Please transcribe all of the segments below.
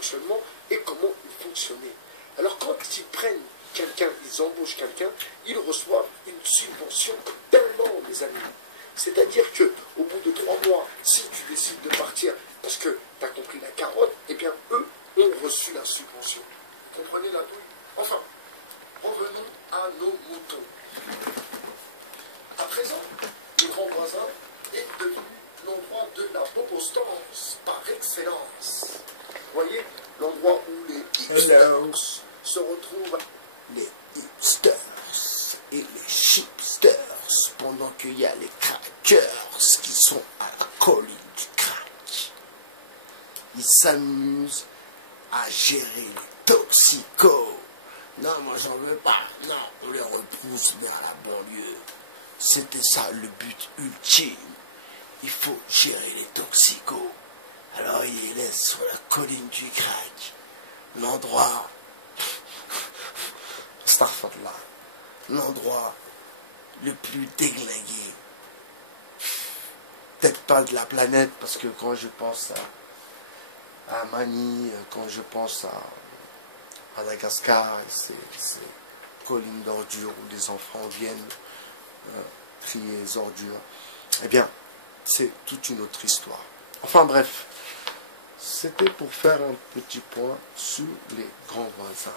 fonctionnement et comment il fonctionnait. Alors quand ils prennent quelqu'un, ils embauchent quelqu'un, ils reçoivent une subvention d'1 an, mes amis. C'est-à-dire qu'au bout de 3 mois, si tu décides de partir parce que tu as compris la carotte, eh bien eux ont reçu la subvention. Vous comprenez la douille? Enfin, revenons à nos moutons. À présent, le Grand Voisin est devenu l'endroit de la bobostance par excellence. Vous voyez, l'endroit où les hipsters se retrouvent. Les hipsters et les chipsters, pendant qu'il y a les crackers qui sont à la colline du crack. Ils s'amusent à gérer les toxicos. Non, moi j'en veux pas. Non, on les repousse vers la banlieue. C'était ça le but ultime. Il faut gérer les toxicos. Alors il les laisse sur la colline du crack. L'endroit... Starford-là. L'endroit le plus déglingué. Peut-être pas de la planète, parce que quand je pense à Manille, quand je pense à Madagascar, ces collines d'ordures où les enfants viennent trier les ordures, eh bien, c'est toute une autre histoire. Enfin bref, c'était pour faire un petit point sur les grands voisins.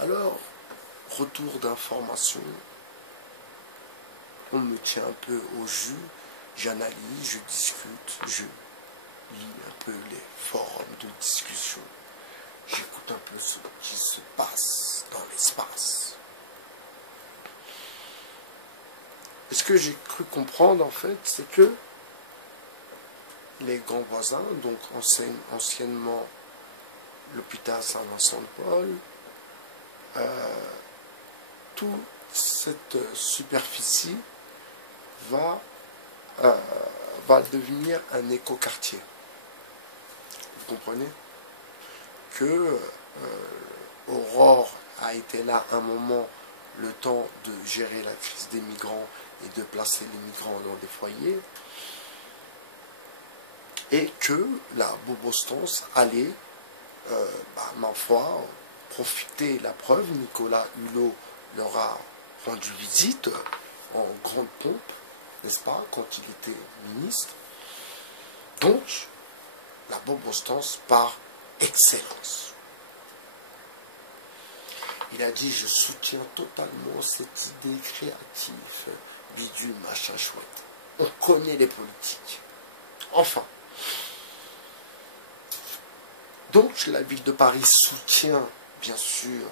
Alors, retour d'information, on me tient un peu au jus, j'analyse, je discute, je lis un peu les forums de discussion, j'écoute un peu ce qui se passe dans l'espace. Et ce que j'ai cru comprendre en fait, c'est que les grands voisins, donc anciennement l'hôpital Saint-Vincent-de-Paul, toute cette superficie va devenir un écoquartier. Vous comprenez que Aurore a été là un moment, le temps de gérer la crise des migrants et de placer les migrants dans des foyers, et que la bobostance allait, ma foi, profiter. La preuve, Nicolas Hulot leur a rendu visite en grande pompe, n'est-ce pas, quand il était ministre. Donc, la bobostance par excellence. Il a dit, je soutiens totalement cette idée créative, bidule, machin chouette. On connaît les politiques. Enfin. Donc, la ville de Paris soutient, bien sûr,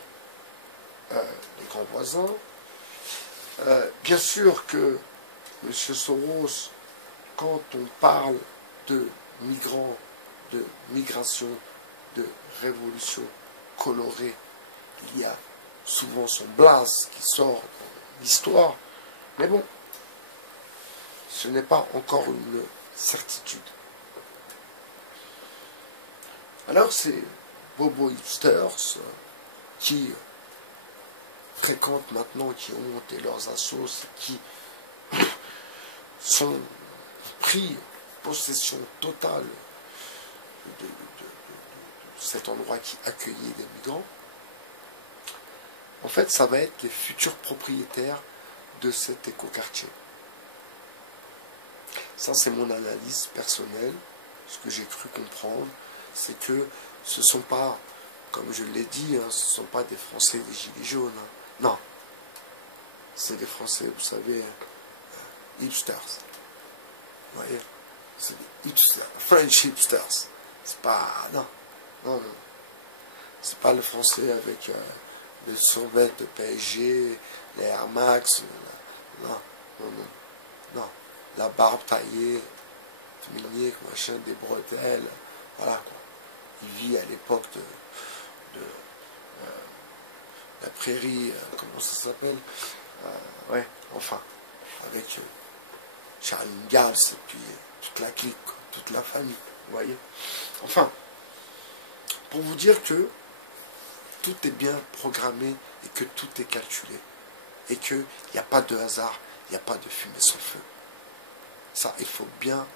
les grands voisins. Bien sûr que M. Soros, quand on parle de migrants, de migration, de révolution colorée, il y a souvent son blaze qui sort dans l'histoire. Mais bon, ce n'est pas encore une certitude. Alors ces bobo hipsters qui fréquentent maintenant, qui ont monté leurs assos, qui sont pris possession totale de cet endroit qui accueillait des migrants, en fait ça va être les futurs propriétaires de cet écoquartier. Ça c'est mon analyse personnelle. Ce que j'ai cru comprendre, c'est que ce ne sont pas, comme je l'ai dit, ce ne sont pas des Français des Gilets jaunes. Non. C'est des Français, vous savez, hipsters. Vous voyez? C'est des hipsters, French hipsters. C'est pas... Non. Non, non. C'est pas le Français avec les survêtements de PSG, les Air Max. Non, non, non. Non. La barbe taillée, féminique, machin, des bretelles. Voilà, quoi. Il vit à l'époque de la prairie, comment ça s'appelle, ouais, enfin, avec Charles Gals et puis toute la clique, toute la famille, vous voyez. Enfin, pour vous dire que tout est bien programmé et que tout est calculé. Et qu'il n'y a pas de hasard, il n'y a pas de fumée sans feu. Ça, il faut bien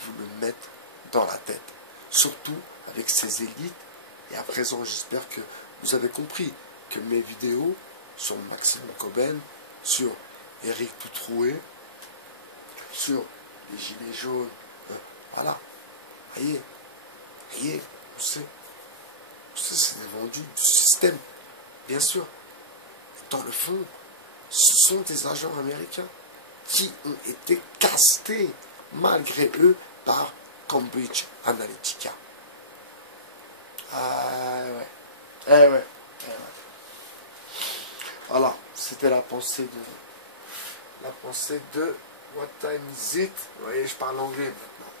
vous le mettre dans la tête. Surtout avec ces élites. Et à présent, j'espère que vous avez compris que mes vidéos sur Maxime Coben, sur Éric Toutroué, sur les Gilets jaunes, voilà. Voyez, vous savez, c'est des vendus du système, bien sûr. Dans le fond, ce sont des agents américains qui ont été castés, malgré eux, par Cambridge Analytica. Ah ouais. Eh ouais. Voilà, c'était la pensée de What time is it? Vous voyez, je parle anglais maintenant.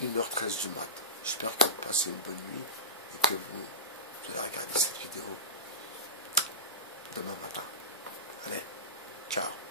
1h13 du mat. J'espère que vous passez une bonne nuit et que vous allez regarder cette vidéo demain matin. Allez, ciao.